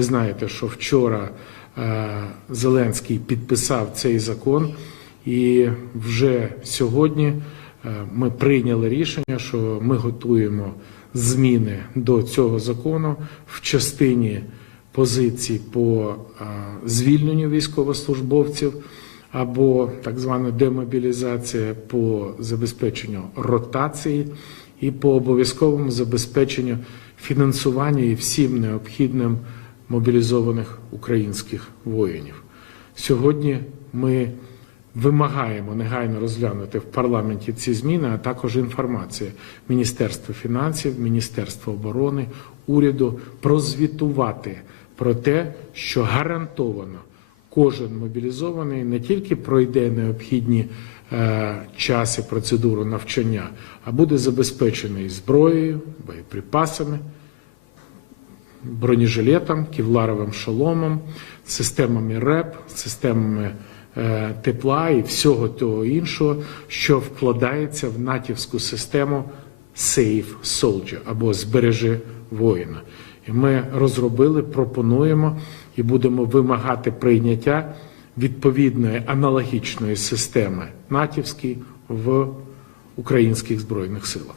Ви знаєте, що вчора е, Зеленський підписав цей закон, і вже сьогодні е, ми прийняли рішення, що ми готуємо зміни до цього закону в частині позицій по е, звільненню військовослужбовців або так звана демобілізація по забезпеченню ротації і по обов'язковому забезпеченню фінансування і всім необхідним мобілізованих українських воїнів. Сьогодні ми вимагаємо негайно розглянути в парламенті ці зміни, а також інформація Міністерства фінансів, Міністерства оборони, уряду прозвітувати про те, що гарантовано кожен мобілізований не тільки пройде необхідні е, часи процедуру навчання, а буде забезпечений зброєю, боєприпасами, бронежилетом, кевларовим шоломом, системами РЕП, системами е, тепла і всього того іншого, що вкладається в натівську систему Save Soldier або збережи воїна. І ми розробили, пропонуємо і будемо вимагати прийняття відповідної аналогічної системи натівській в українських збройних силах.